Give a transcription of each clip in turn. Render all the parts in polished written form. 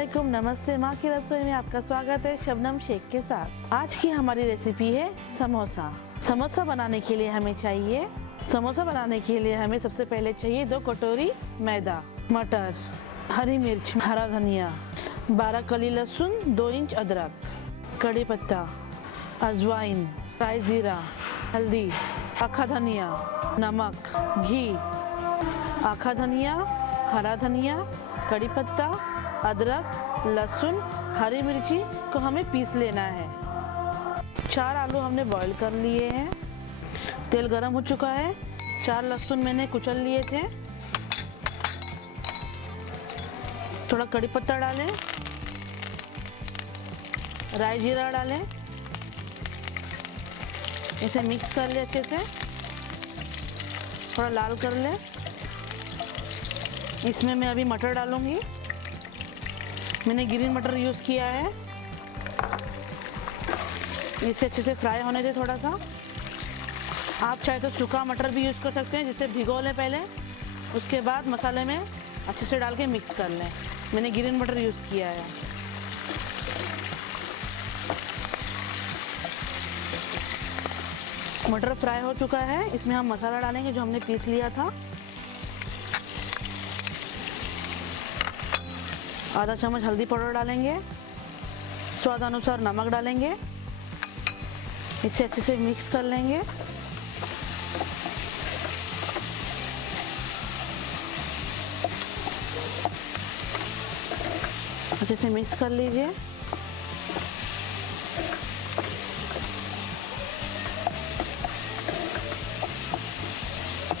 अस्सलामुअलैकुम, नमस्ते। माँ की रसोई में आपका स्वागत है शबनम शेख के साथ। आज की हमारी रेसिपी है समोसा। समोसा बनाने के लिए हमें सबसे पहले चाहिए 2 कटोरी मैदा, मटर, हरी मिर्च, हरा धनिया, 12 कली लहसुन, 2 इंच अदरक, कड़ी पत्ता, अजवाइन, फ्राई जीरा, हल्दी, आखा धनिया, नमक, घी, आखा धनिया, हरा धनिया, कड़ी पत्ता, अदरक, लहसुन, हरी मिर्ची को हमें पीस लेना है। 4 आलू हमने बॉईल कर लिए हैं। तेल गरम हो चुका है। 4 लहसुन मैंने कुचल लिए थे। थोड़ा कड़ी पत्ता डालें, राई जीरा डालें, इसे मिक्स कर ले अच्छे से, थोड़ा लाल कर ले। इसमें मैं अभी मटर डालूंगी। मैंने ग्रीन मटर यूज़ किया है। इसे अच्छे से फ्राई होने दें थोड़ा सा। आप चाहे तो सूखा मटर भी यूज़ कर सकते हैं, जिसे भिगो लें पहले, उसके बाद मसाले में अच्छे से डाल के मिक्स कर लें। मैंने ग्रीन मटर यूज़ किया है। मटर फ्राई हो चुका है। इसमें हम मसाला डालेंगे जो हमने पीस लिया था। आधा चम्मच हल्दी पाउडर डालेंगे, स्वाद अनुसार नमक डालेंगे, इसे अच्छे से मिक्स कर लेंगे। अच्छे से मिक्स कर लीजिए।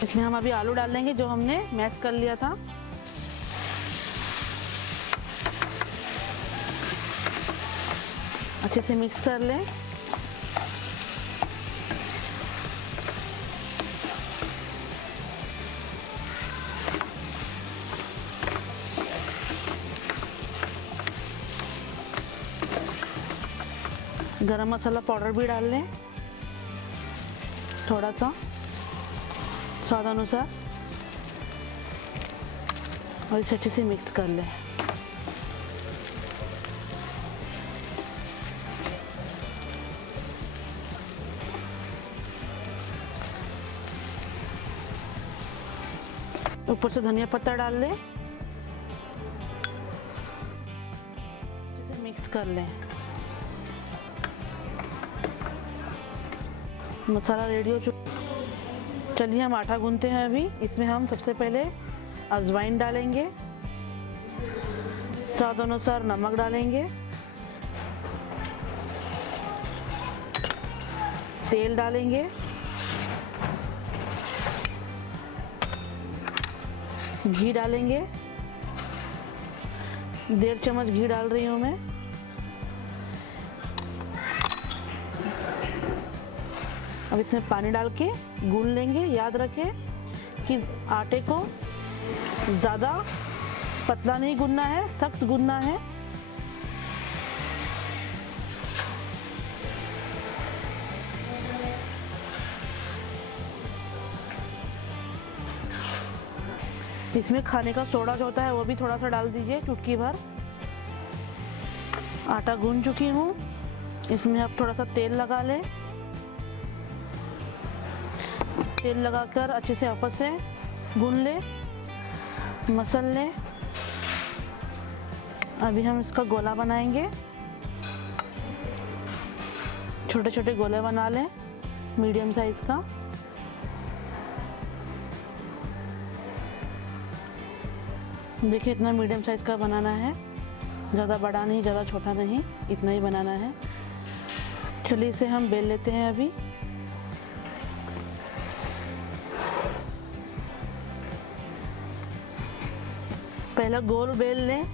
इसमें हम अभी आलू डाल देंगे जो हमने मैश कर लिया था। अच्छे से मिक्स कर लें। गरम मसाला पाउडर भी डाल लें, थोड़ा सा स्वाद अनुसार, और इसे अच्छे से मिक्स कर लें। ऊपर से धनिया पत्ता डाल लें, अच्छे से मिक्स कर लें। मसाला रेडी हो चुका। चलिए हम आटा गूंथते हैं अभी। इसमें हम सबसे पहले अजवाइन डालेंगे, स्वाद अनुसार नमक डालेंगे, तेल डालेंगे, घी डालेंगे। 1.5 चम्मच घी डाल रही हूँ मैं। अब इसमें पानी डाल के गूंद लेंगे। याद रखें कि आटे को ज़्यादा पतला नहीं गूंदना है, सख्त गूंदना है। इसमें खाने का सोडा जो होता है वो भी थोड़ा सा डाल दीजिए, चुटकी भर। आटा गूंद चुकी हूँ। इसमें अब थोड़ा सा तेल लगा लें। तेल लगाकर अच्छे से आपस से गूंद लें, मसल लें। अभी हम इसका गोला बनाएंगे। छोटे छोटे गोले बना लें, मीडियम साइज का। देखिए इतना मीडियम साइज का बनाना है, ज़्यादा बड़ा नहीं, ज़्यादा छोटा नहीं, इतना ही बनाना है। चलिए इसे हम बेल लेते हैं अभी। पहला गोल बेल लें,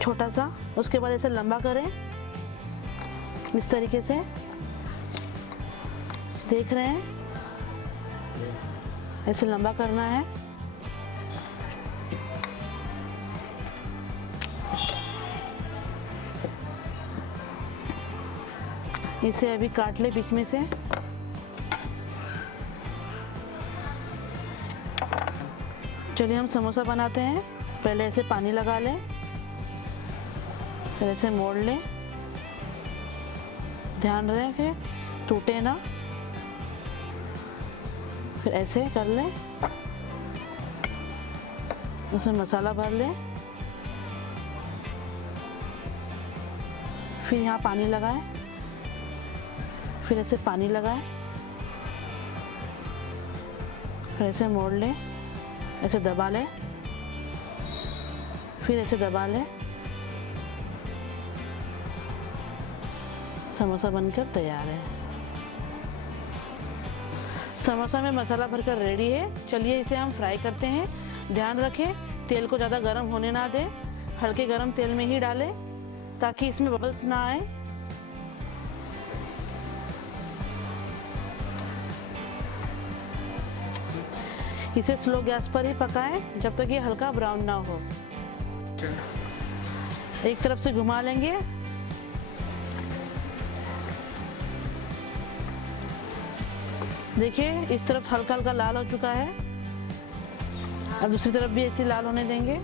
छोटा सा, उसके बाद इसे लंबा करें इस तरीके से। देख रहे हैं, ऐसे लंबा करना है। इसे अभी काट ले बीच में से। चलिए हम समोसा बनाते हैं। पहले ऐसे पानी लगा लें, फिर ऐसे मोड़ ले, ध्यान रहे कि टूटे ना। फिर ऐसे कर ले, उसमें मसाला भर ले। फिर यहाँ पानी लगाए, फिर ऐसे पानी लगाए, फिर ऐसे मोड़ ले, ऐसे दबा ले, फिर ऐसे दबा ले। समोसा बनकर तैयार है। समोसा में मसाला भरकर रेडी है। चलिए इसे हम फ्राई करते हैं। ध्यान रखें तेल को ज़्यादा गर्म होने ना दें, हल्के गर्म तेल में ही डालें ताकि इसमें बबल्स ना आए। इसे स्लो गैस पर ही पकाएं जब तक ये हल्का ब्राउन ना हो। एक तरफ से घुमा लेंगे, देखिए इस तरफ हल्का हल्का लाल हो चुका है। अब दूसरी तरफ भी ऐसे लाल होने देंगे।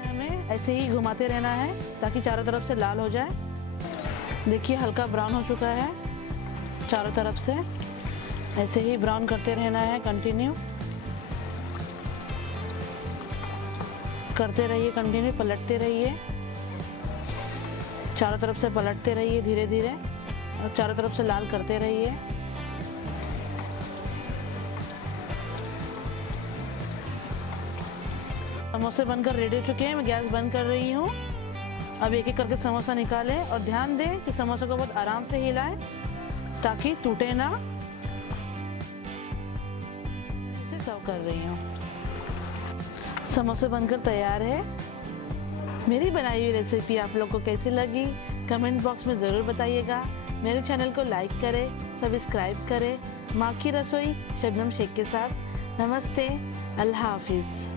हमें ऐसे ही घुमाते रहना है ताकि चारों तरफ से लाल हो जाए। देखिए हल्का ब्राउन हो चुका है चारों तरफ से। ऐसे ही ब्राउन करते रहना है, कंटिन्यू करते रहिए, कंटिन्यू पलटते रहिए, चारों तरफ से पलटते रहिए धीरे धीरे और चारों तरफ से लाल करते रहिए। समोसे बनकर रेडी हो चुके हैं। मैं गैस बंद कर रही हूँ। अब एक एक करके समोसा निकालें और ध्यान दें कि समोसे को बहुत आराम से हिलाएं ताकि टूटे ना। इसे सर्व कर रही हूँ। समोसे बनकर तैयार है। मेरी बनाई हुई रेसिपी आप लोग को कैसी लगी कमेंट बॉक्स में ज़रूर बताइएगा। मेरे चैनल को लाइक करें, सब्सक्राइब करें। माँ की रसोई शबनम शेख के साथ। नमस्ते, अल्लाह हाफिज़।